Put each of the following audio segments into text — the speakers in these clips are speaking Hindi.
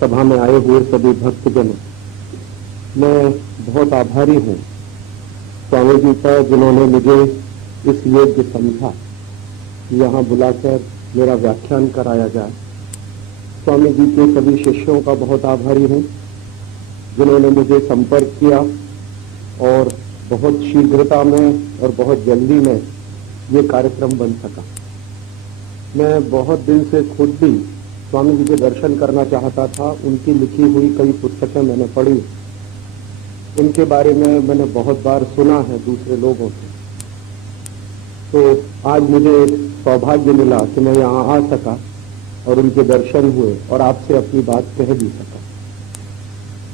सभा में आए हुए सभी भक्तजनों, मैं बहुत आभारी हूँ स्वामी जी का, जिन्होंने मुझे इस योग्य समझा कि यहाँ बुलाकर मेरा व्याख्यान कराया जाए। स्वामी जी के सभी शिष्यों का बहुत आभारी हूँ जिन्होंने मुझे संपर्क किया और बहुत शीघ्रता में और बहुत जल्दी में ये कार्यक्रम बन सका। मैं बहुत दिन से खुद भी स्वामी जी के दर्शन करना चाहता था। उनकी लिखी हुई कई पुस्तकें मैंने पढ़ी, उनके बारे में मैंने बहुत बार सुना है दूसरे लोगों से। तो आज मुझे सौभाग्य मिला कि मैं यहाँ आ सका और उनके दर्शन हुए और आपसे अपनी बात कह भी सका।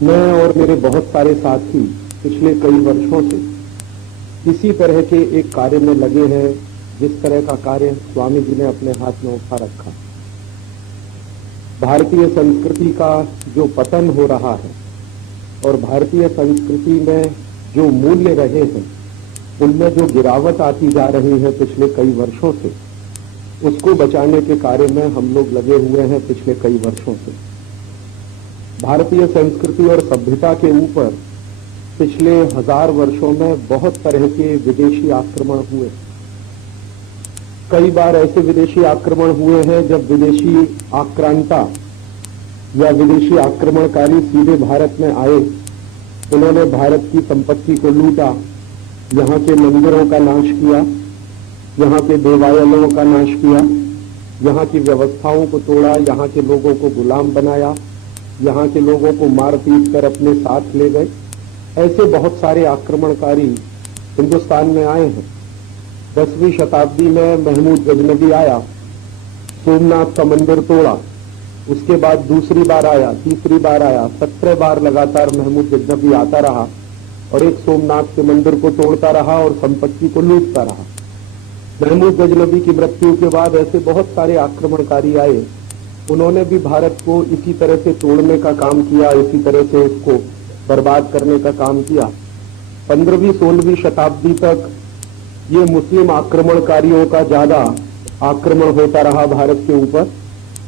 मैं और मेरे बहुत सारे साथी पिछले कई वर्षों से इसी तरह के एक कार्य में लगे हैं, जिस तरह का कार्य स्वामी जी ने अपने हाथ में उठा रखा। भारतीय संस्कृति का जो पतन हो रहा है और भारतीय संस्कृति में जो मूल्य रहे हैं, उनमें जो गिरावट आती जा रही है पिछले कई वर्षों से, उसको बचाने के कार्य में हम लोग लगे हुए हैं पिछले कई वर्षों से। भारतीय संस्कृति और सभ्यता के ऊपर पिछले 1000 वर्षों में बहुत तरह के विदेशी आक्रमण हुए। कई बार ऐसे विदेशी आक्रमण हुए हैं जब विदेशी आक्रांता या विदेशी आक्रमणकारी सीधे भारत में आए। उन्होंने भारत की संपत्ति को लूटा, यहाँ के मंदिरों का नाश किया, यहाँ के देवालयों का नाश किया, यहाँ की व्यवस्थाओं को तोड़ा, यहाँ के लोगों को गुलाम बनाया, यहाँ के लोगों को मार पीट कर अपने साथ ले गए। ऐसे बहुत सारे आक्रमणकारी हिंदुस्तान में आए हैं। 10वीं शताब्दी में महमूद गजनबी आया, सोमनाथ का मंदिर तोड़ा, उसके बाद दूसरी बार आया, तीसरी बार आया, 17 बार लगातार महमूद गजनबी आता रहा और एक सोमनाथ के मंदिर को तोड़ता रहा और संपत्ति को लूटता रहा। महमूद गजनबी की मृत्यु के बाद ऐसे बहुत सारे आक्रमणकारी आए, उन्होंने भी भारत को इसी तरह से तोड़ने का काम किया, इसी तरह से उसको बर्बाद करने का काम किया। 15वीं 16वीं शताब्दी तक ये मुस्लिम आक्रमणकारियों का ज्यादा आक्रमण होता रहा भारत के ऊपर,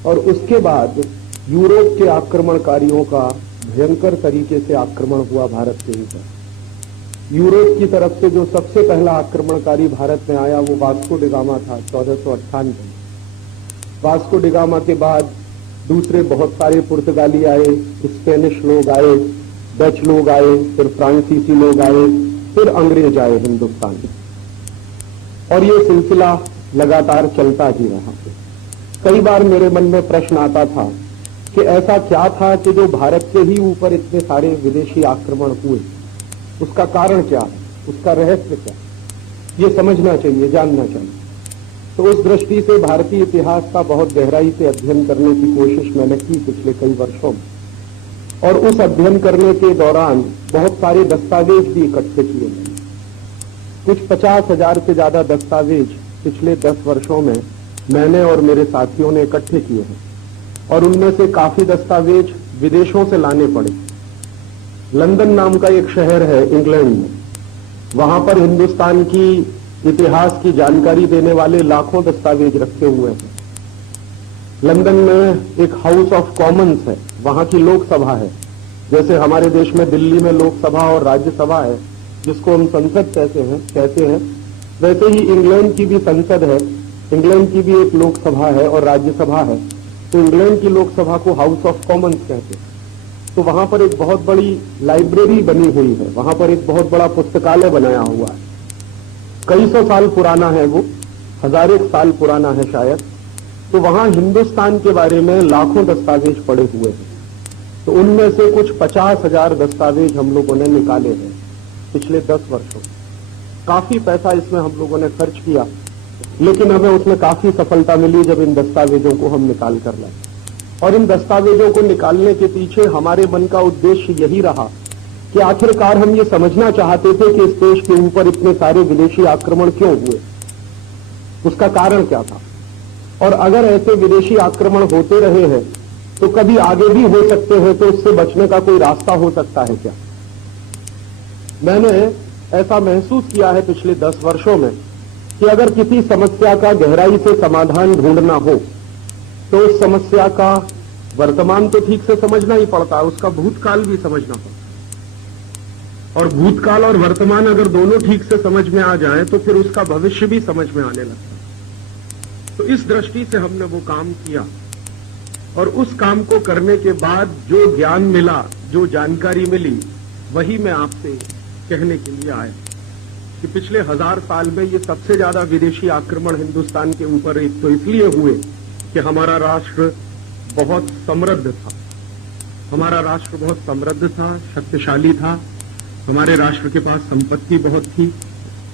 और उसके बाद यूरोप के आक्रमणकारियों का भयंकर तरीके से आक्रमण हुआ भारत के ऊपर। यूरोप की तरफ से जो सबसे पहला आक्रमणकारी भारत में आया वो वास्को डी गामा था, 1498 में। वास्को डी गामा के बाद दूसरे बहुत सारे पुर्तगाली आए, स्पेनिश लोग आए, डच लोग आए, फिर फ्रांसीसी लोग आए, फिर अंग्रेज आए हिंदुस्तान में, और ये सिलसिला लगातार चलता ही रहा। कई बार मेरे मन में प्रश्न आता था कि ऐसा क्या था कि जो भारत से ही ऊपर इतने सारे विदेशी आक्रमण हुए, उसका कारण क्या है, उसका रहस्य क्या, ये समझना चाहिए, जानना चाहिए। तो उस दृष्टि से भारतीय इतिहास का बहुत गहराई से अध्ययन करने की कोशिश मैंने की पिछले कई वर्षों में, और उस अध्ययन करने के दौरान बहुत सारे दस्तावेज भी इकट्ठे किए मैंने। कुछ 50,000 से ज्यादा दस्तावेज पिछले 10 वर्षों में मैंने और मेरे साथियों ने इकट्ठे किए हैं, और उनमें से काफी दस्तावेज विदेशों से लाने पड़े। लंदन नाम का एक शहर है इंग्लैंड में, वहां पर हिंदुस्तान की इतिहास की जानकारी देने वाले लाखों दस्तावेज रखे हुए हैं। लंदन में एक हाउस ऑफ कॉमन्स है, वहां की लोकसभा है। जैसे हमारे देश में दिल्ली में लोकसभा और राज्यसभा है, जिसको हम संसद कहते हैं, वैसे ही इंग्लैंड की भी संसद है, इंग्लैंड की भी एक लोकसभा है और राज्यसभा है। तो इंग्लैंड की लोकसभा को हाउस ऑफ कॉमन्स कहते हैं। तो वहां पर एक बहुत बड़ी लाइब्रेरी बनी हुई है, वहां पर एक बहुत बड़ा पुस्तकालय बनाया हुआ है। कई सौ साल पुराना है वो, 1000 साल पुराना है शायद। तो वहां हिंदुस्तान के बारे में लाखों दस्तावेज पड़े हुए हैं। तो उनमें से कुछ 50,000 दस्तावेज हम लोगों ने निकाले हैं पिछले 10 वर्षों। काफी पैसा इसमें हम लोगों ने खर्च किया, लेकिन हमें उसमें काफी सफलता मिली जब इन दस्तावेजों को हम निकाल कर लाए। और इन दस्तावेजों को निकालने के पीछे हमारे मन का उद्देश्य यही रहा कि आखिरकार हम ये समझना चाहते थे कि इस देश के ऊपर इतने सारे विदेशी आक्रमण क्यों हुए, उसका कारण क्या था, और अगर ऐसे विदेशी आक्रमण होते रहे हैं तो कभी आगे भी हो सकते हैं, तो उससे बचने का कोई रास्ता हो सकता है क्या। मैंने ऐसा महसूस किया है पिछले 10 वर्षों में कि अगर किसी समस्या का गहराई से समाधान ढूंढना हो तो उस समस्या का वर्तमान तो ठीक से समझना ही पड़ता है, उसका भूतकाल भी समझना पड़ता है। और भूतकाल और वर्तमान अगर दोनों ठीक से समझ में आ जाए तो फिर उसका भविष्य भी समझ में आने लगता है। तो इस दृष्टि से हमने वो काम किया और उस काम को करने के बाद जो ज्ञान मिला, जो जानकारी मिली, वही मैं आपसे कहने के लिए आया कि पिछले 1000 साल में ये सबसे ज्यादा विदेशी आक्रमण हिंदुस्तान के ऊपर एक तो इसलिए हुए कि हमारा राष्ट्र बहुत समृद्ध था। हमारा राष्ट्र बहुत समृद्ध था, शक्तिशाली था। हमारे राष्ट्र के पास संपत्ति बहुत थी।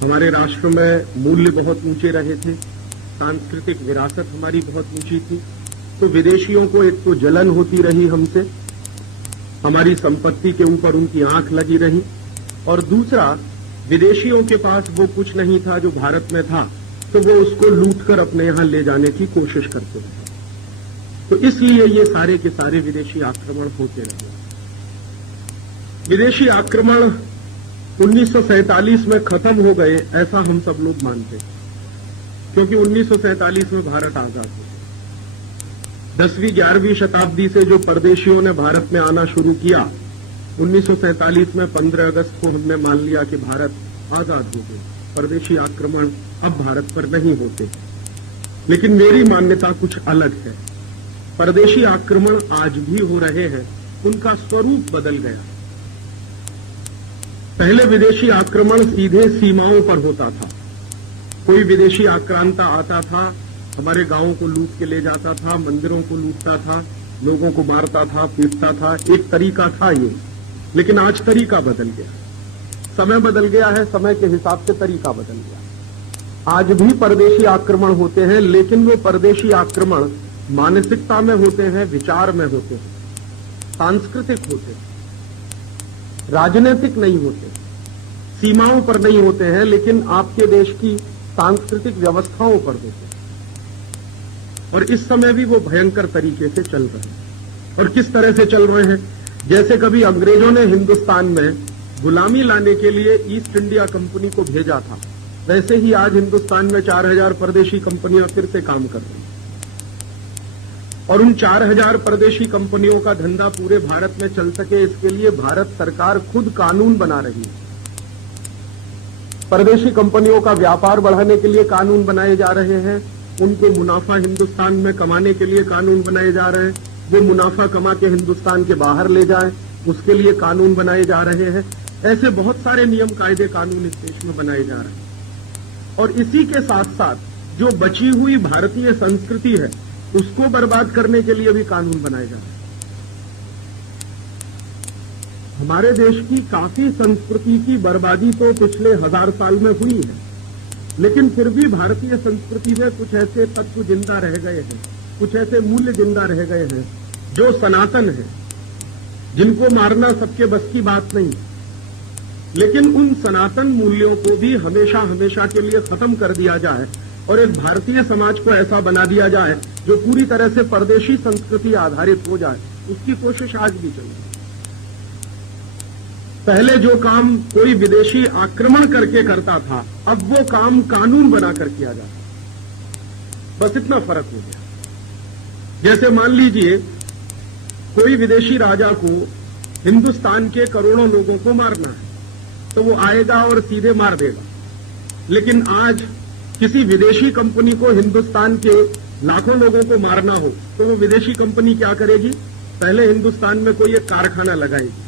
हमारे राष्ट्र में मूल्य बहुत ऊंचे रहे थे। सांस्कृतिक विरासत हमारी बहुत ऊंची थी। तो विदेशियों को एक तो जलन होती रही हमसे, हमारी संपत्ति के ऊपर उनकी आंख लगी रही, और दूसरा विदेशियों के पास वो कुछ नहीं था जो भारत में था, तो वो उसको लूटकर अपने यहां ले जाने की कोशिश करते रहे। तो इसलिए ये सारे के सारे विदेशी आक्रमण होते रहे। विदेशी आक्रमण 1947 में खत्म हो गए ऐसा हम सब लोग मानते हैं, क्योंकि 1947 में भारत आजाद हो गया। 10वीं 11वीं शताब्दी से जो परदेशियों ने भारत में आना शुरू किया, 1947 में 15 अगस्त को हमने मान लिया कि भारत आजाद हो गया, परदेशी आक्रमण अब भारत पर नहीं होते। लेकिन मेरी मान्यता कुछ अलग है। परदेशी आक्रमण आज भी हो रहे हैं, उनका स्वरूप बदल गया। पहले विदेशी आक्रमण सीधे सीमाओं पर होता था। कोई विदेशी आक्रांता आता था, हमारे गांवों को लूट के ले जाता था, मंदिरों को लूटता था, लोगों को मारता था, पीटता था। एक तरीका था ये, लेकिन आज तरीका बदल गया। समय बदल गया है, समय के हिसाब से तरीका बदल गया। आज भी परदेशी आक्रमण होते हैं, लेकिन वो परदेशी आक्रमण मानसिकता में होते हैं, विचार में होते हैं, सांस्कृतिक होते हैं, राजनीतिक नहीं होते, सीमाओं पर नहीं होते हैं, लेकिन आपके देश की सांस्कृतिक व्यवस्थाओं पर होते हैं। और इस समय भी वो भयंकर तरीके से चल रहे हैं। और किस तरह से चल रहे हैं? जैसे कभी अंग्रेजों ने हिंदुस्तान में गुलामी लाने के लिए ईस्ट इंडिया कंपनी को भेजा था, वैसे ही आज हिंदुस्तान में 4000 परदेशी कंपनियां फिर से काम कर रही हैं। और उन 4000 परदेशी कंपनियों का धंधा पूरे भारत में चल सके, इसके लिए भारत सरकार खुद कानून बना रही है। परदेशी कंपनियों का व्यापार बढ़ाने के लिए कानून बनाए जा रहे हैं, उनको मुनाफा हिंदुस्तान में कमाने के लिए कानून बनाए जा रहे हैं, वो मुनाफा कमा के हिंदुस्तान के बाहर ले जाएं, उसके लिए कानून बनाए जा रहे हैं। ऐसे बहुत सारे नियम कायदे कानून इस देश में बनाए जा रहे हैं। और इसी के साथ साथ जो बची हुई भारतीय संस्कृति है, उसको बर्बाद करने के लिए भी कानून बनाए जा रहे हैं। हमारे देश की काफी संस्कृति की बर्बादी तो पिछले 1000 साल में हुई है, लेकिन फिर भी भारतीय संस्कृति में कुछ ऐसे तत्व जिंदा रह गए हैं, कुछ ऐसे मूल्य जिंदा रह गए हैं जो सनातन है, जिनको मारना सबके बस की बात नहीं। लेकिन उन सनातन मूल्यों को भी हमेशा हमेशा के लिए खत्म कर दिया जाए और एक भारतीय समाज को ऐसा बना दिया जाए जो पूरी तरह से परदेशी संस्कृति आधारित हो जाए, उसकी कोशिश आज भी चल रही है। पहले जो काम कोई विदेशी आक्रमण करके करता था, अब वो काम कानून बनाकर किया जाता है। बस इतना फर्क हो गया। जैसे मान लीजिए कोई विदेशी राजा को हिंदुस्तान के करोड़ों लोगों को मारना है, तो वो आएगा और सीधे मार देगा। लेकिन आज किसी विदेशी कंपनी को हिंदुस्तान के लाखों लोगों को मारना हो, तो वो विदेशी कंपनी क्या करेगी? पहले हिंदुस्तान में कोई एक कारखाना लगाएगी,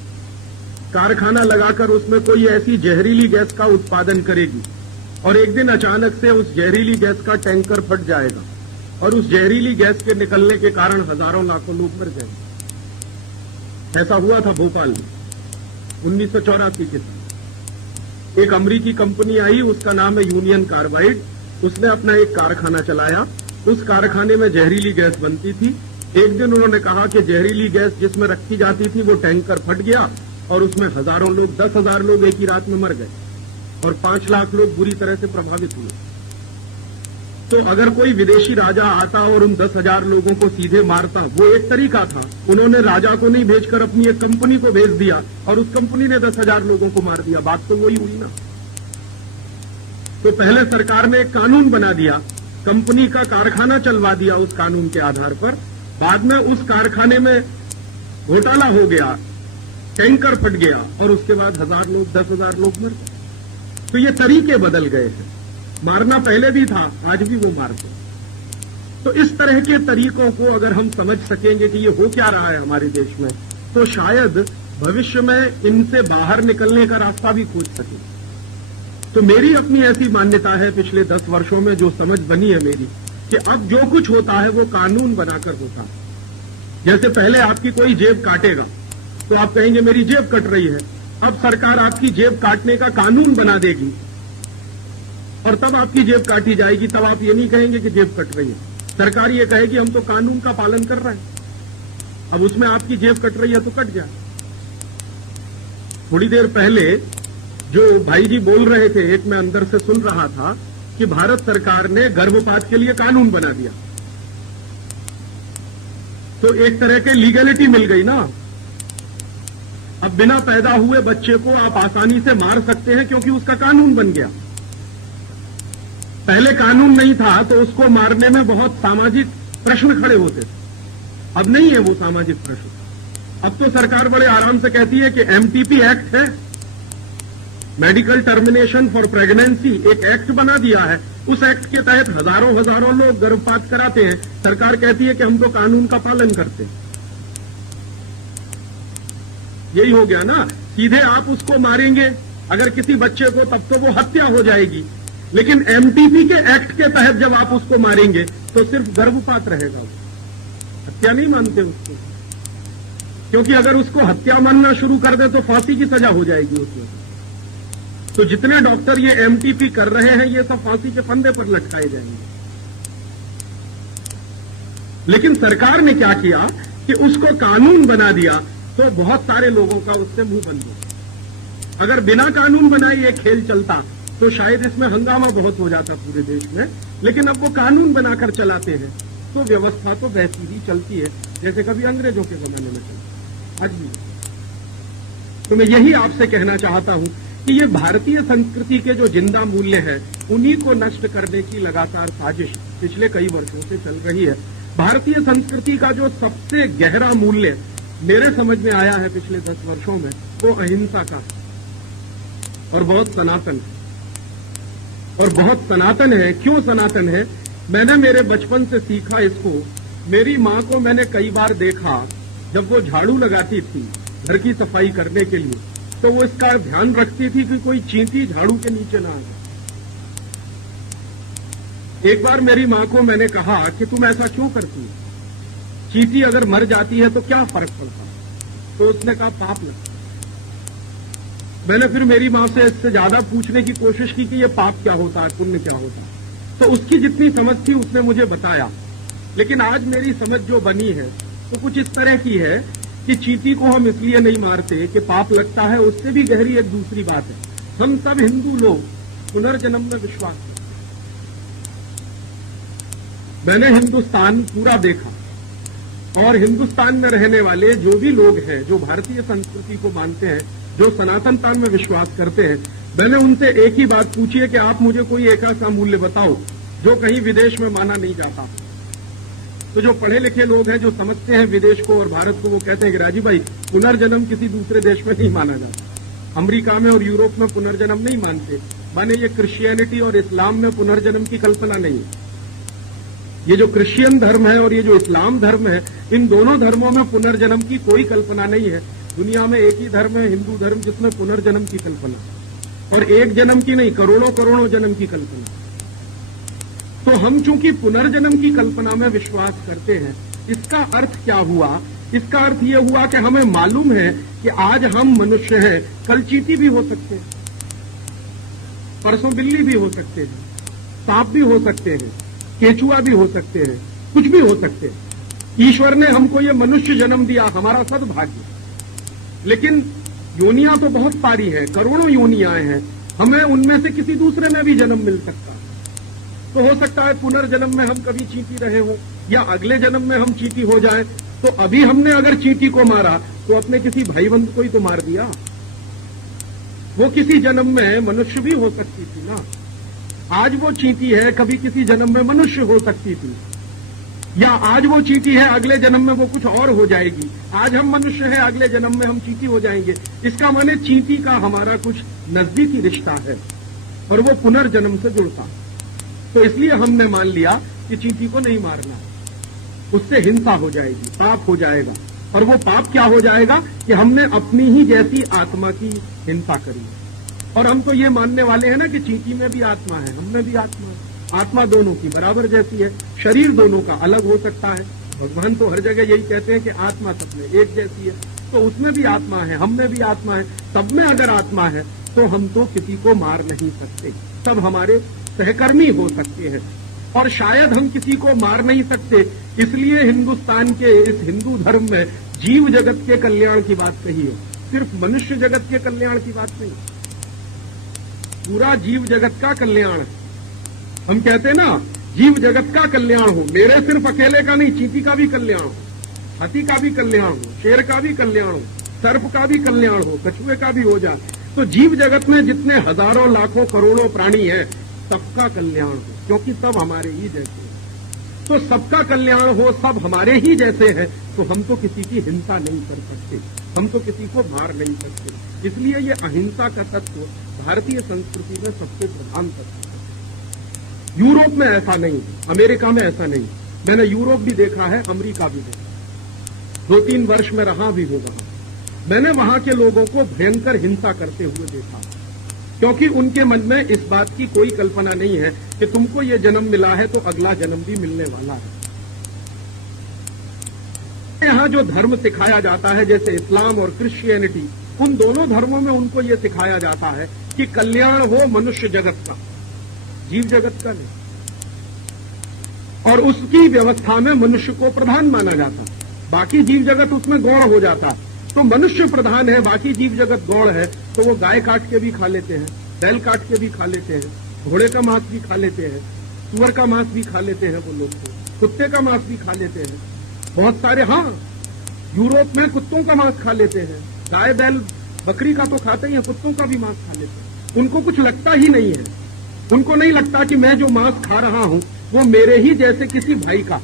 कारखाना लगाकर उसमें कोई ऐसी जहरीली गैस का उत्पादन करेगी, और एक दिन अचानक से उस जहरीली गैस का टैंकर फट जाएगा, और उस जहरीली गैस के निकलने के कारण हजारों लाखों लोग मर जाएंगे। ऐसा हुआ था भोपाल में 1984 के साथ। एक अमेरिकी कंपनी आई, उसका नाम है यूनियन कार्बाइड। उसने अपना एक कारखाना चलाया, उस कारखाने में जहरीली गैस बनती थी। एक दिन उन्होंने कहा कि जहरीली गैस जिसमें रखी जाती थी वो टैंकर फट गया और उसमें हजारों लोग, 10,000 लोग एक ही रात में मर गए और 5 लाख लोग बुरी तरह से प्रभावित हुए। तो अगर कोई विदेशी राजा आता और उन 10,000 लोगों को सीधे मारता, वो एक तरीका था। उन्होंने राजा को नहीं भेजकर अपनी एक कंपनी को भेज दिया और उस कंपनी ने 10,000 लोगों को मार दिया। बात तो वही हुई ना। तो पहले सरकार ने एक कानून बना दिया, कंपनी का कारखाना चलवा दिया उस कानून के आधार पर, बाद में उस कारखाने में घोटाला हो गया, टैंकर फट गया और उसके बाद 1000 लोग 10,000 लोग मर गए। तो ये तरीके बदल गए हैं। मारना पहले भी था, आज भी वो मारते। तो इस तरह के तरीकों को अगर हम समझ सकेंगे कि ये हो क्या रहा है हमारे देश में, तो शायद भविष्य में इनसे बाहर निकलने का रास्ता भी खोज सकें। तो मेरी अपनी ऐसी मान्यता है, पिछले 10 वर्षों में जो समझ बनी है मेरी, कि अब जो कुछ होता है वो कानून बनाकर होता है। जैसे पहले आपकी कोई जेब काटेगा तो आप कहेंगे मेरी जेब कट रही है। अब सरकार आपकी जेब काटने का कानून बना देगी और तब आपकी जेब काटी जाएगी। तब आप ये नहीं कहेंगे कि जेब कट रही है, सरकार ये कहेगी हम तो कानून का पालन कर रहे हैं। अब उसमें आपकी जेब कट रही है तो कट जाए। थोड़ी देर पहले जो भाई जी बोल रहे थे, एक मैं अंदर से सुन रहा था कि भारत सरकार ने गर्भपात के लिए कानून बना दिया। तो एक तरह के लीगलिटी मिल गई ना। अब बिना पैदा हुए बच्चे को आप आसानी से मार सकते हैं क्योंकि उसका कानून बन गया। पहले कानून नहीं था तो उसको मारने में बहुत सामाजिक प्रश्न खड़े होते थे। अब नहीं है वो सामाजिक प्रश्न। अब तो सरकार बड़े आराम से कहती है कि एमटीपी एक्ट है, मेडिकल टर्मिनेशन फॉर प्रेगनेंसी, एक एक्ट बना दिया है। उस एक्ट के तहत हजारों लोग गर्भपात कराते हैं। सरकार कहती है कि हम तो कानून का पालन करते हैं। यही हो गया ना। सीधे आप उसको मारेंगे अगर किसी बच्चे को, तब तो वो हत्या हो जाएगी। लेकिन एमटीपी के एक्ट के तहत जब आप उसको मारेंगे तो सिर्फ गर्भपात रहेगा, वो हत्या नहीं मानते उसको। क्योंकि अगर उसको हत्या मानना शुरू कर दे तो फांसी की सजा हो जाएगी उसमें। तो जितने डॉक्टर ये एमटीपी कर रहे हैं ये सब फांसी के फंदे पर लटकाए जाएंगे। लेकिन सरकार ने क्या किया कि उसको कानून बना दिया तो बहुत सारे लोगों का उससे मुंह बंद हो। अगर बिना कानून बनाए ये खेल चलता तो शायद इसमें हंगामा बहुत हो जाता पूरे देश में। लेकिन अब वो कानून बनाकर चलाते हैं तो व्यवस्था तो वैसी ही चलती है जैसे कभी अंग्रेजों के जमाने में चलती आज भी। तो मैं यही आपसे कहना चाहता हूं कि ये भारतीय संस्कृति के जो जिंदा मूल्य है उन्हीं को नष्ट करने की लगातार साजिश पिछले कई वर्षों से चल रही है। भारतीय संस्कृति का जो सबसे गहरा मूल्य मेरे समझ में आया है पिछले 10 वर्षों में, वो अहिंसा का और बहुत सनातन है। और बहुत सनातन है। क्यों सनातन है? मैंने मेरे बचपन से सीखा इसको। मेरी माँ को मैंने कई बार देखा जब वो झाड़ू लगाती थी घर की सफाई करने के लिए, तो वो इसका ध्यान रखती थी कि कोई चींटी झाड़ू के नीचे ना आए। एक बार मेरी माँ को मैंने कहा कि तुम ऐसा क्यों करती हो, चींटी अगर मर जाती है तो क्या फर्क पड़ता? तो उसने कहा पाप लगता। मैंने फिर मेरी माँ से इससे ज्यादा पूछने की कोशिश की कि ये पाप क्या होता है, पुण्य क्या होता है। तो उसकी जितनी समझ थी उसने मुझे बताया। लेकिन आज मेरी समझ जो बनी है तो कुछ इस तरह की है कि चींटी को हम इसलिए नहीं मारते कि पाप लगता है, उससे भी गहरी एक दूसरी बात है। हम सब हिंदू लोग पुनर्जन्म में विश्वास करते हैं। मैंने हिंदुस्तान पूरा देखा और हिंदुस्तान में रहने वाले जो भी लोग हैं जो भारतीय संस्कृति को मानते हैं, जो सनातनता में विश्वास करते हैं, मैंने उनसे एक ही बात पूछी है कि आप मुझे कोई एक ऐसा मूल्य बताओ जो कहीं विदेश में माना नहीं जाता। तो जो पढ़े लिखे लोग हैं जो समझते हैं विदेश को और भारत को, वो कहते हैं कि राजीव भाई पुनर्जन्म किसी दूसरे देश में नहीं माना जाता। अमेरिका में और यूरोप में पुनर्जन्म नहीं मानते, माने ये क्रिश्चियनिटी और इस्लाम में पुनर्जन्म की कल्पना नहीं है। ये जो क्रिश्चियन धर्म है और ये जो इस्लाम धर्म है, इन दोनों धर्मों में पुनर्जन्म की कोई कल्पना नहीं है। दुनिया में एक ही धर्म है, हिंदू धर्म, जिसमें पुनर्जन्म की कल्पना, और एक जन्म की नहीं, करोड़ों जन्म की कल्पना। तो हम चूंकि पुनर्जन्म की कल्पना में विश्वास करते हैं, इसका अर्थ क्या हुआ? इसका अर्थ यह हुआ कि हमें मालूम है कि आज हम मनुष्य हैं, कल चींटी भी हो सकते हैं, परसों बिल्ली भी हो सकते हैं, सांप भी हो सकते हैं, केचुआ भी हो सकते हैं, कुछ भी हो सकते हैं। ईश्वर ने हमको ये मनुष्य जन्म दिया, हमारा सद्भाग्य। लेकिन योनियां तो बहुत सारी हैं, करोड़ों योनियां हैं, हमें उनमें से किसी दूसरे में भी जन्म मिल सकता है। तो हो सकता है पुनर्जन्म में हम कभी चींटी रहे हो, या अगले जन्म में हम चींटी हो जाए। तो अभी हमने अगर चींटी को मारा तो अपने किसी भाईबंध को ही तो मार दिया। वो किसी जन्म में मनुष्य भी हो सकती थी ना। आज वो चींटी है, कभी किसी जन्म में मनुष्य हो सकती थी। या आज वो चींटी है, अगले जन्म में वो कुछ और हो जाएगी। आज हम मनुष्य हैं, अगले जन्म में हम चींटी हो जाएंगे। इसका माने चींटी का हमारा कुछ नजदीकी रिश्ता है और वो पुनर्जन्म से जुड़ता। तो इसलिए हमने मान लिया कि चींटी को नहीं मारना, उससे हिंसा हो जाएगी, पाप हो जाएगा। और वो पाप क्या हो जाएगा कि हमने अपनी ही जैसी आत्मा की हिंसा करी। और हम तो ये मानने वाले हैं ना कि चींटी में भी आत्मा है, हम में भी आत्मा है। आत्मा दोनों की बराबर जैसी है, शरीर दोनों का अलग हो सकता है। भगवान तो हर जगह यही कहते हैं कि आत्मा सब में एक जैसी है, तो उसमें भी आत्मा है, हम में भी आत्मा है। सब में अगर आत्मा है तो हम तो किसी को मार नहीं सकते, सब हमारे सहकर्मी हो सकते हैं। और शायद हम किसी को मार नहीं सकते, इसलिए हिंदुस्तान के इस हिंदू धर्म में जीव जगत के कल्याण की बात कही है, सिर्फ मनुष्य जगत के कल्याण की बात नहीं, पूरा जीव जगत का कल्याण है। हम कहते हैं ना, जीव जगत का कल्याण हो, मेरे सिर्फ अकेले का नहीं, चींटी का भी कल्याण हो, हाथी का भी कल्याण हो, शेर का भी कल्याण हो, सर्प का भी कल्याण हो, कछुए का भी हो जाए। तो जीव जगत में जितने हजारों लाखों करोड़ों प्राणी है, सबका कल्याण हो, क्योंकि सब हमारे ही जैसे हैं। तो सबका कल्याण हो, सब हमारे ही जैसे हैं, तो हम तो किसी की हिंसा नहीं कर सकते, हम तो किसी को मार नहीं सकते। इसलिए ये अहिंसा का तत्व भारतीय संस्कृति में सबसे प्रधान तत्व है। यूरोप में ऐसा नहीं, अमेरिका में ऐसा नहीं। मैंने यूरोप भी देखा है, अमेरिका भी देखा, 2-3 वर्ष में रहा भी होगा। मैंने वहां के लोगों को भयंकर हिंसा करते हुए देखा, क्योंकि उनके मन में इस बात की कोई कल्पना नहीं है कि तुमको ये जन्म मिला है तो अगला जन्म भी मिलने वाला है। यहां जो धर्म सिखाया जाता है, जैसे इस्लाम और क्रिश्चियनिटी, उन दोनों धर्मों में उनको ये सिखाया जाता है कि कल्याण हो मनुष्य जगत का, जीव जगत का नहीं। और उसकी व्यवस्था में मनुष्य को प्रधान माना जाता है, बाकी जीव जगत उसमें गौण हो जाता है। तो मनुष्य प्रधान है, बाकी जीव जगत गौण है, तो वो गाय काट के भी खा लेते हैं, बैल काट के भी खा लेते हैं, घोड़े का मांस भी खा लेते हैं, सुअर का मांस भी खा लेते हैं वो लोग, तो कुत्ते का मांस भी खा लेते हैं बहुत सारे। हाँ, यूरोप में कुत्तों का मांस खा लेते हैं, गाय बैल बकरी का तो खाते ही हैं, कुत्तों का भी मांस खा लेते हैं। उनको कुछ लगता ही नहीं है, उनको नहीं लगता कि मैं जो मांस खा रहा हूं वो मेरे ही जैसे किसी भाई का।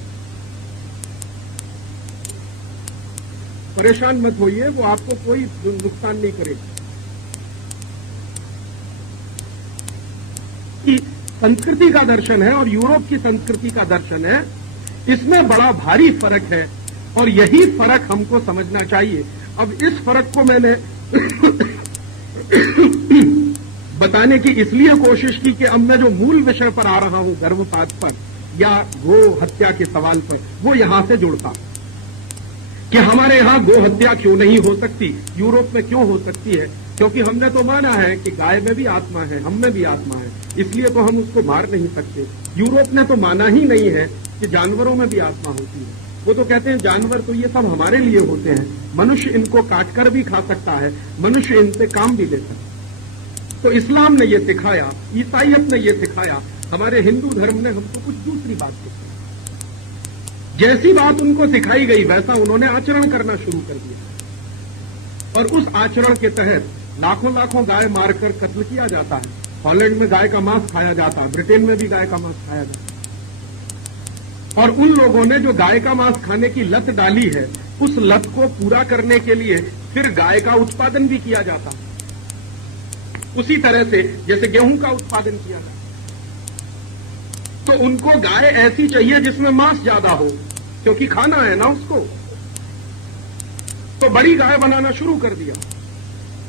परेशान मत होइए, वो आपको कोई नुकसान नहीं करेगा। संस्कृति का दर्शन है और यूरोप की संस्कृति का दर्शन है, इसमें बड़ा भारी फर्क है और यही फर्क हमको समझना चाहिए। अब इस फर्क को मैंने बताने की इसलिए कोशिश की कि अब मैं जो मूल विषय पर आ रहा हूं, गर्भपात पर या गो हत्या के सवाल पर, वो यहां से जुड़ता कि हमारे यहां गो हत्या क्यों नहीं हो सकती, यूरोप में क्यों हो सकती है। क्योंकि हमने तो माना है कि गाय में भी आत्मा है, हम में भी आत्मा है, इसलिए तो हम उसको मार नहीं सकते। यूरोप ने तो माना ही नहीं है कि जानवरों में भी आत्मा होती है। वो तो कहते हैं जानवर तो ये सब हमारे लिए होते हैं, मनुष्य इनको काटकर भी खा सकता है, मनुष्य इनसे काम भी ले सकता है। तो इस्लाम ने ये सिखाया, ईसाइयत ने ये सिखाया, हमारे हिंदू धर्म ने हमको कुछ दूसरी बात सिखाई। जैसी बात उनको सिखाई गई वैसा उन्होंने आचरण करना शुरू कर दिया और उस आचरण के तहत लाखों लाखों गाय मारकर कत्ल किया जाता है। हॉलैंड में गाय का मांस खाया जाता है, ब्रिटेन में भी गाय का मांस खाया जाता है। और उन लोगों ने जो गाय का मांस खाने की लत डाली है, उस लत को पूरा करने के लिए फिर गाय का उत्पादन भी किया जाता है, उसी तरह से जैसे गेहूं का उत्पादन किया जाता है। तो उनको गाय ऐसी चाहिए जिसमें मांस ज्यादा हो, क्योंकि खाना है ना उसको, तो बड़ी गाय बनाना शुरू कर दिया।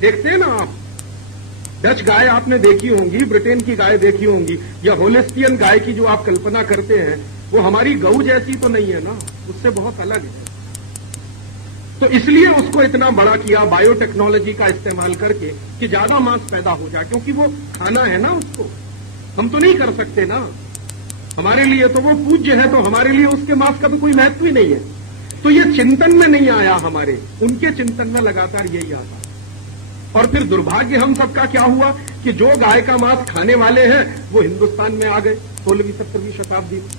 देखते हैं ना आप, डच गाय आपने देखी होंगी, ब्रिटेन की गाय देखी होंगी, या होलिस्टियन गाय की जो आप कल्पना करते हैं, वो हमारी गऊ जैसी तो नहीं है ना, उससे बहुत अलग है। तो इसलिए उसको इतना बड़ा किया बायोटेक्नोलॉजी का इस्तेमाल करके कि ज्यादा मांस पैदा हो जाए, क्योंकि वो खाना है ना उसको, हम तो नहीं कर सकते ना, हमारे लिए तो वो पूज्य है, तो हमारे लिए उसके मांस का तो कोई महत्व ही नहीं है। तो ये चिंतन में नहीं आया हमारे, उनके चिंतन में लगातार यही आता। और फिर दुर्भाग्य हम सबका क्या हुआ कि जो गाय का मांस खाने वाले हैं वो हिंदुस्तान में आ गए 16वीं-17वीं शताब्दी में।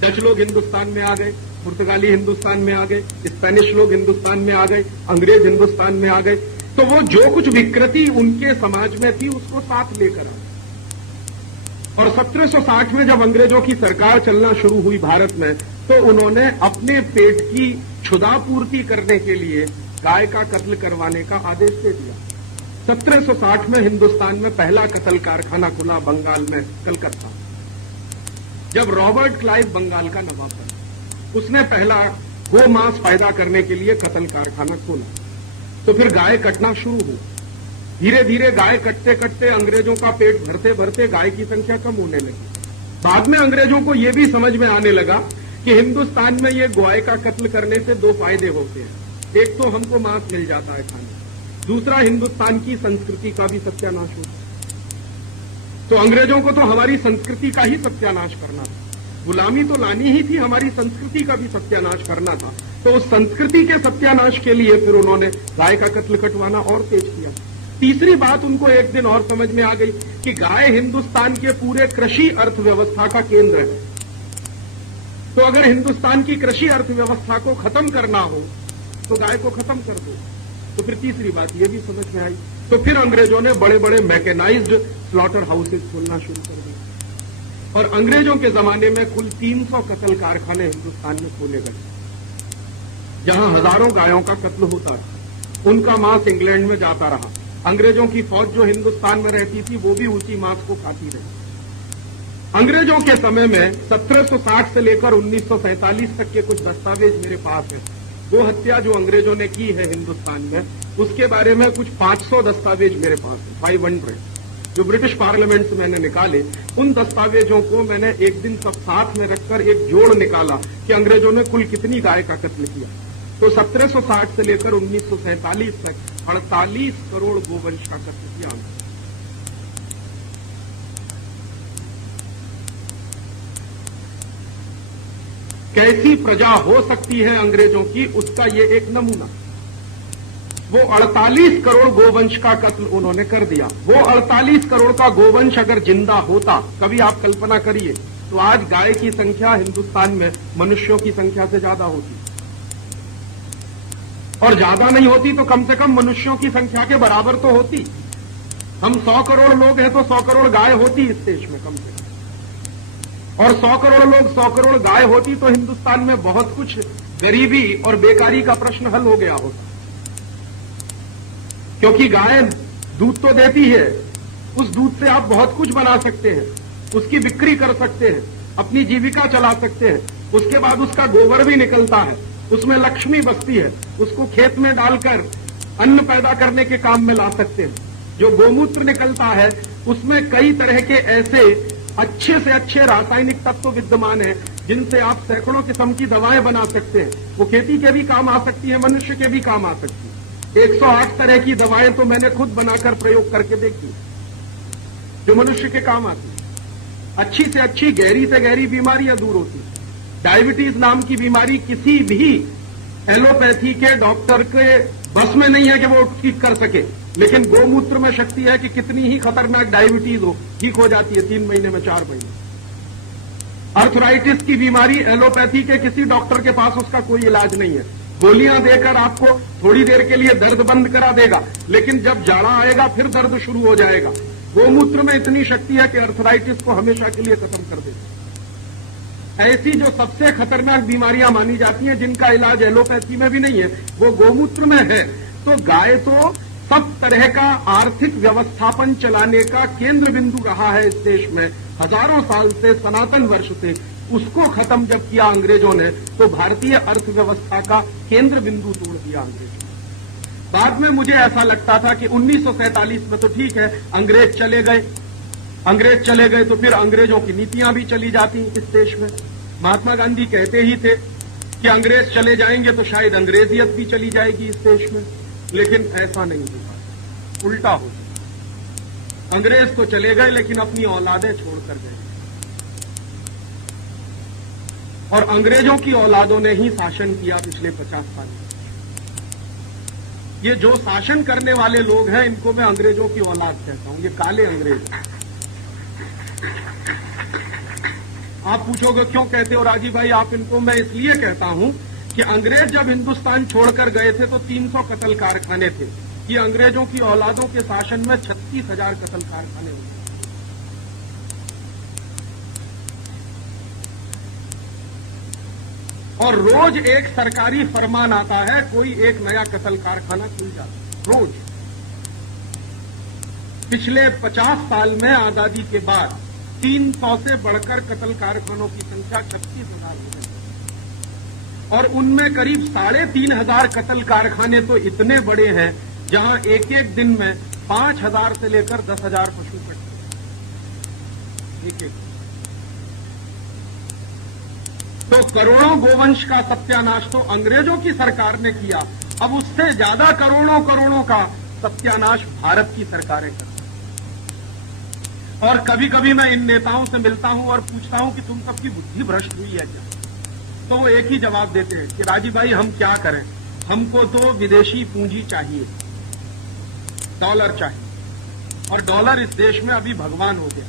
डच लोग हिंदुस्तान में आ गए, पुर्तगाली हिंदुस्तान में आ गए, स्पेनिश लोग हिंदुस्तान में आ गए, अंग्रेज हिंदुस्तान में आ गए। तो वो जो कुछ विकृति उनके समाज में थी उसको साथ लेकर आए। और 1760 में जब अंग्रेजों की सरकार चलना शुरू हुई भारत में, तो उन्होंने अपने पेट की क्षुधापूर्ति करने के लिए गाय का कत्ल करवाने का आदेश दे दिया। 1760 में हिंदुस्तान में पहला कत्ल कारखाना खुला बंगाल में, कलकत्ता, जब रॉबर्ट क्लाइव बंगाल का नवाब बना। उसने पहला गो मांस पैदा करने के लिए कत्ल कारखाना खोला। तो फिर गाय कटना शुरू हुई। धीरे धीरे गाय कटते कटते अंग्रेजों का पेट भरते भरते गाय की संख्या कम होने लगी। बाद में अंग्रेजों को यह भी समझ में आने लगा कि हिंदुस्तान में ये गाय का कत्ल करने से दो फायदे होते हैं। एक तो हमको मांस मिल जाता है खाने, दूसरा हिंदुस्तान की संस्कृति का भी सत्यानाश होता है। तो अंग्रेजों को तो हमारी संस्कृति का ही सत्यानाश करना था, गुलामी तो लानी ही थी, हमारी संस्कृति का भी सत्यानाश करना था। तो उस संस्कृति के सत्यानाश के लिए फिर उन्होंने गाय का कत्ल कटवाना और तेज किया। तीसरी बात उनको एक दिन और समझ में आ गई कि गाय हिंदुस्तान के पूरे कृषि अर्थव्यवस्था का केंद्र है। तो अगर हिंदुस्तान की कृषि अर्थव्यवस्था को खत्म करना हो तो गाय को खत्म कर दो। तो फिर तीसरी बात यह भी समझ में आई। तो फिर अंग्रेजों ने बड़े बड़े मैकेनाइज्ड स्लॉटर हाउसेज खोलना शुरू कर दिया और अंग्रेजों के जमाने में कुल 300 कत्ल कारखाने हिंदुस्तान में खोले गए, जहां हजारों गायों का कत्ल होता रहा। उनका मांस इंग्लैंड में जाता रहा। अंग्रेजों की फौज जो हिंदुस्तान में रहती थी वो भी उसी मांस को खाती रही। अंग्रेजों के समय में 1760 से लेकर 1947 तक के कुछ दस्तावेज मेरे पास हैं। वो हत्या जो अंग्रेजों ने की है हिंदुस्तान में, उसके बारे में कुछ 500 दस्तावेज मेरे पास है, 500, जो ब्रिटिश पार्लियामेंट से मैंने निकाले। उन दस्तावेजों को मैंने एक दिन सब साथ में रखकर एक जोड़ निकाला कि अंग्रेजों ने कुल कितनी गाय का कत्ल किया। तो 1760 से लेकर 1947 तक 48 करोड़ गोवंश का कत्ल किया। कैसी प्रजा हो सकती है अंग्रेजों की, उसका ये एक नमूना। वो 48 करोड़ गोवंश का कत्ल उन्होंने कर दिया। वो 48 करोड़ का गोवंश अगर जिंदा होता, कभी आप कल्पना करिए, तो आज गाय की संख्या हिंदुस्तान में मनुष्यों की संख्या से ज्यादा होती, और ज्यादा नहीं होती तो कम से कम मनुष्यों की संख्या के बराबर तो होती। हम 100 करोड़ लोग हैं तो 100 करोड़ गाय होती इस देश में कम से कम, और 100 करोड़ लोग 100 करोड़ गाय होती तो हिंदुस्तान में बहुत कुछ गरीबी और बेकारी का प्रश्न हल हो गया होता। क्योंकि गाय दूध तो देती है, उस दूध से आप बहुत कुछ बना सकते हैं, उसकी बिक्री कर सकते हैं, अपनी जीविका चला सकते हैं। उसके बाद उसका गोबर भी निकलता है, उसमें लक्ष्मी बसती है, उसको खेत में डालकर अन्न पैदा करने के काम में ला सकते हैं। जो गोमूत्र निकलता है उसमें कई तरह के ऐसे अच्छे से अच्छे रासायनिक तत्व विद्यमान हैं जिनसे आप सैकड़ों किस्म की दवाएं बना सकते हैं। वो खेती के भी काम आ सकती है, मनुष्य के भी काम आ सकती है। 108 तरह की दवाएं तो मैंने खुद बनाकर प्रयोग करके देखी जो मनुष्य के काम आती है। अच्छी से अच्छी, गहरी से गहरी बीमारियां दूर होती है। डायबिटीज नाम की बीमारी किसी भी एलोपैथी के डॉक्टर के बस में नहीं है कि वो ठीक कर सके, लेकिन गोमूत्र में शक्ति है कि कितनी ही खतरनाक डायबिटीज हो ठीक हो जाती है 3 महीने में, 4 महीने। अर्थराइटिस की बीमारी एलोपैथी के किसी डॉक्टर के पास उसका कोई इलाज नहीं है। गोलियां देकर आपको थोड़ी देर के लिए दर्द बंद करा देगा, लेकिन जब जाड़ा आएगा फिर दर्द शुरू हो जाएगा। गोमूत्र में इतनी शक्ति है कि अर्थराइटिस को हमेशा के लिए खत्म कर देगा। ऐसी जो सबसे खतरनाक बीमारियां मानी जाती हैं जिनका इलाज एलोपैथी में भी नहीं है, वो गोमूत्र में है। तो गाय तो सब तरह का आर्थिक व्यवस्थापन चलाने का केंद्र बिंदु रहा है इस देश में हजारों साल से, सनातन वर्ष से। उसको खत्म जब किया अंग्रेजों ने तो भारतीय अर्थव्यवस्था का केंद्र बिंदु तोड़ दिया अंग्रेजों ने। बाद में मुझे ऐसा लगता था कि 1947 में तो ठीक है, अंग्रेज चले गए तो फिर अंग्रेजों की नीतियां भी चली जाती इस देश में। महात्मा गांधी कहते ही थे कि अंग्रेज चले जाएंगे तो शायद अंग्रेजियत भी चली जाएगी इस देश में, लेकिन ऐसा नहीं हुआ, उल्टा हो। अंग्रेज तो चले गए लेकिन अपनी औलादें छोड़कर गए, और अंग्रेजों की औलादों ने ही शासन किया पिछले 50 साल। ये जो शासन करने वाले लोग हैं इनको मैं अंग्रेजों की औलाद कहता हूं, ये काले अंग्रेज। आप पूछोगे क्यों कहते हो राजीव भाई आप इनको? मैं इसलिए कहता हूं कि अंग्रेज जब हिंदुस्तान छोड़कर गए थे तो 300 कत्ल कारखाने थे। ये अंग्रेजों की औलादों के शासन में 36,000 कत्ल कारखाने हुए। और रोज एक सरकारी फरमान आता है, कोई एक नया कत्ल कारखाना खुल जाता है रोज। पिछले 50 साल में आजादी के बाद 300 से बढ़कर कत्ल कारखानों की संख्या 36,000 हो गई और उनमें करीब 3,500 कत्ल कारखाने तो इतने बड़े हैं जहां एक एक दिन में 5,000 से लेकर 10,000 पशु कटते एक। तो करोड़ों गोवंश का सत्यानाश तो अंग्रेजों की सरकार ने किया, अब उससे ज्यादा करोड़ों करोड़ों का सत्यानाश भारत की सरकारें करती। और कभी कभी मैं इन नेताओं से मिलता हूं और पूछता हूं कि तुम सबकी बुद्धि भ्रष्ट हुई है क्या? तो वो एक ही जवाब देते हैं कि राजीव भाई हम क्या करें, हमको तो विदेशी पूंजी चाहिए, डॉलर चाहिए। और डॉलर इस देश में अभी भगवान हो गया।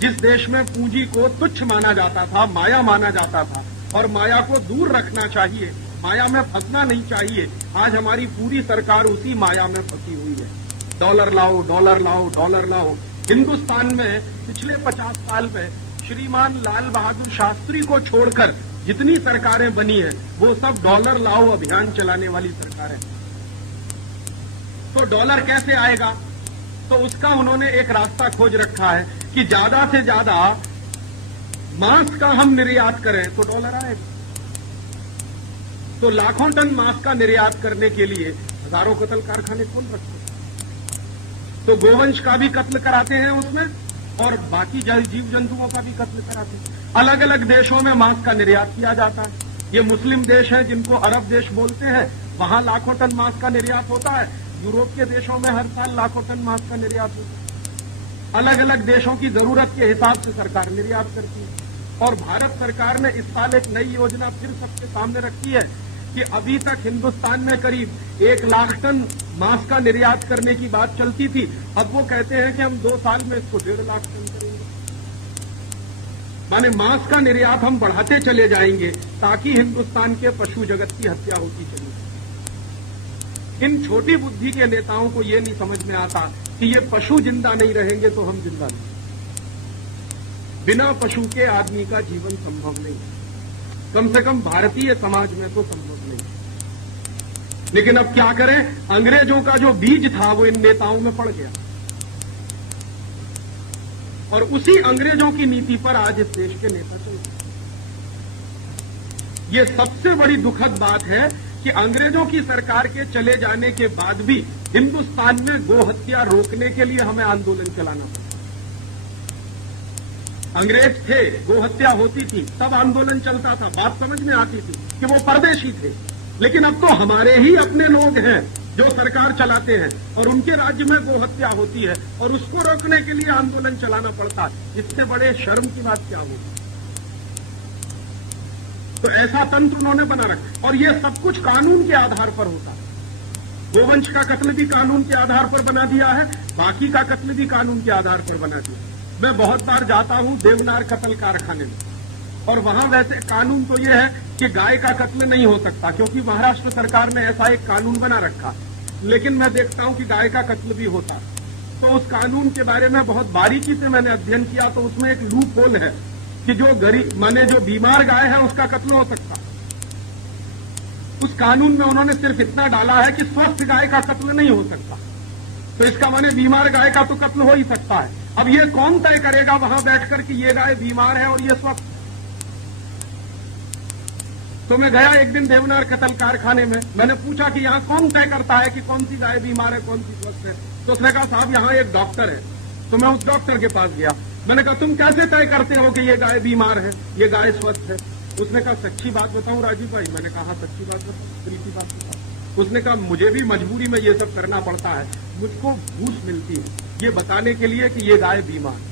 जिस देश में पूंजी को तुच्छ माना जाता था, माया माना जाता था और माया को दूर रखना चाहिए, माया में फंसना नहीं चाहिए, आज हमारी पूरी सरकार उसी माया में फंसी हुई है। डॉलर लाओ, डॉलर लाओ, डॉलर लाओ। हिंदुस्तान में पिछले 50 साल में श्रीमान लाल बहादुर शास्त्री को छोड़कर जितनी सरकारें बनी हैं वो सब डॉलर लाओ अभियान चलाने वाली सरकारें। तो डॉलर कैसे आएगा? तो उसका उन्होंने एक रास्ता खोज रखा है कि ज्यादा से ज्यादा मांस का हम निर्यात करें तो डॉलर आएगा। तो लाखों टन मांस का निर्यात करने के लिए हजारों कत्ल कारखाने खोल रखते हैं। तो गोवंश का भी कत्ल कराते हैं उसमें और बाकी जीव जंतुओं का भी कत्ल कराते हैं। अलग अलग देशों में मांस का निर्यात किया जाता है। ये मुस्लिम देश है जिनको अरब देश बोलते हैं, वहां लाखों टन मांस का निर्यात होता है। यूरोप के देशों में हर साल लाखों टन मांस का निर्यात होता है। अलग अलग देशों की जरूरत के हिसाब से सरकार निर्यात करती है। और भारत सरकार ने इस साल एक नई योजना फिर सबके सामने रखी है कि अभी तक हिंदुस्तान में करीब 1 लाख टन मांस का निर्यात करने की बात चलती थी, अब वो कहते हैं कि हम 2 साल में इसको 1.5 लाख टन करेंगे। माने मांस का निर्यात हम बढ़ाते चले जाएंगे ताकि हिंदुस्तान के पशु जगत की हत्या होती चली। इन छोटी बुद्धि के नेताओं को ये नहीं समझ में आता कि ये पशु जिंदा नहीं रहेंगे तो हम जिंदा नहीं। बिना पशु के आदमी का जीवन संभव नहीं, कम से कम भारतीय समाज में तो संभव नहीं। लेकिन अब क्या करें, अंग्रेजों का जो बीज था वो इन नेताओं में पड़ गया और उसी अंग्रेजों की नीति पर आज इस देश के नेता चल रहे हैं। ये सबसे बड़ी दुखद बात है कि अंग्रेजों की सरकार के चले जाने के बाद भी हिंदुस्तान में गो हत्या रोकने के लिए हमें आंदोलन चलाना पड़ा। अंग्रेज थे, गो हत्या होती थी, तब आंदोलन चलता था, बात समझ में आती थी कि वो परदेशी थे। लेकिन अब तो हमारे ही अपने लोग हैं जो सरकार चलाते हैं और उनके राज्य में गो हत्या होती है और उसको रोकने के लिए आंदोलन चलाना पड़ता है। इससे बड़े शर्म की बात क्या होगी? तो ऐसा तंत्र उन्होंने बना रखा और ये सब कुछ कानून के आधार पर होता है। गोवंश का कत्ल भी कानून के आधार पर बना दिया है, बाकी का कत्ल भी कानून के आधार पर बना दिया। मैं बहुत बार जाता हूं देवनार कत्ल कारखाने में और वहां वैसे कानून तो यह है कि गाय का कत्ल नहीं हो सकता क्योंकि महाराष्ट्र सरकार ने ऐसा एक कानून बना रखा। लेकिन मैं देखता हूं कि गाय का कत्ल भी होता। तो उस कानून के बारे में बहुत बारीकी से मैंने अध्ययन किया तो उसमें एक लूप होल है कि जो गरीब माने जो बीमार गाय है उसका कत्ल हो सकता। उस कानून में उन्होंने सिर्फ इतना डाला है कि स्वस्थ गाय का कत्ल नहीं हो सकता। तो इसका माने बीमार गाय का तो कत्ल हो ही सकता है। अब ये कौन तय करेगा वहां बैठकर कि ये गाय बीमार है और ये स्वस्थ? तो मैं गया एक दिन देवनार कत्ल कारखाने में, मैंने पूछा कि यहां कौन तय करता है कि कौन सी गाय बीमार है कौन सी स्वस्थ है? तो उसने कहा साहब यहां एक डॉक्टर है। तो मैं उस डॉक्टर के पास गया, मैंने कहा तुम कैसे तय करते हो कि ये गाय बीमार है ये गाय स्वस्थ है? उसने कहा सच्ची बात बताऊं राजीव भाई? मैंने कहा सच्ची बात बताऊं, प्रीति बात बताऊं। उसने कहा मुझे भी मजबूरी में ये सब करना पड़ता है, मुझको घूस मिलती है ये बताने के लिए कि ये गाय बीमार है।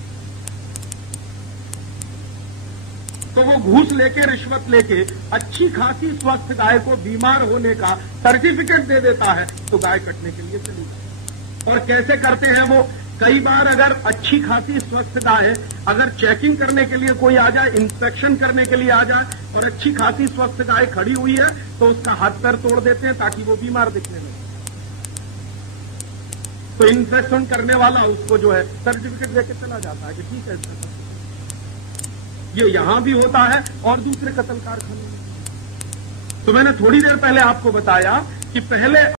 तो वो घूस लेके रिश्वत लेके अच्छी खासी स्वस्थ गाय को बीमार होने का सर्टिफिकेट दे देता है तो गाय कटने के लिए चली जाती। और कैसे करते हैं वो? कई बार अगर अच्छी खासी स्वस्थ गाय अगर चेकिंग करने के लिए कोई आ जाए, इंस्पेक्शन करने के लिए आ जाए और अच्छी खासी स्वस्थ गाय खड़ी हुई है तो उसका हाथ पैर तोड़ देते हैं ताकि वो बीमार दिखने लगे। तो इंस्पेक्शन करने वाला उसको जो है सर्टिफिकेट देके चला जाता है कि ठीक है। ये यहां भी होता है और दूसरे कत्ल कारखानों में। तो मैंने थोड़ी देर पहले आपको बताया कि पहले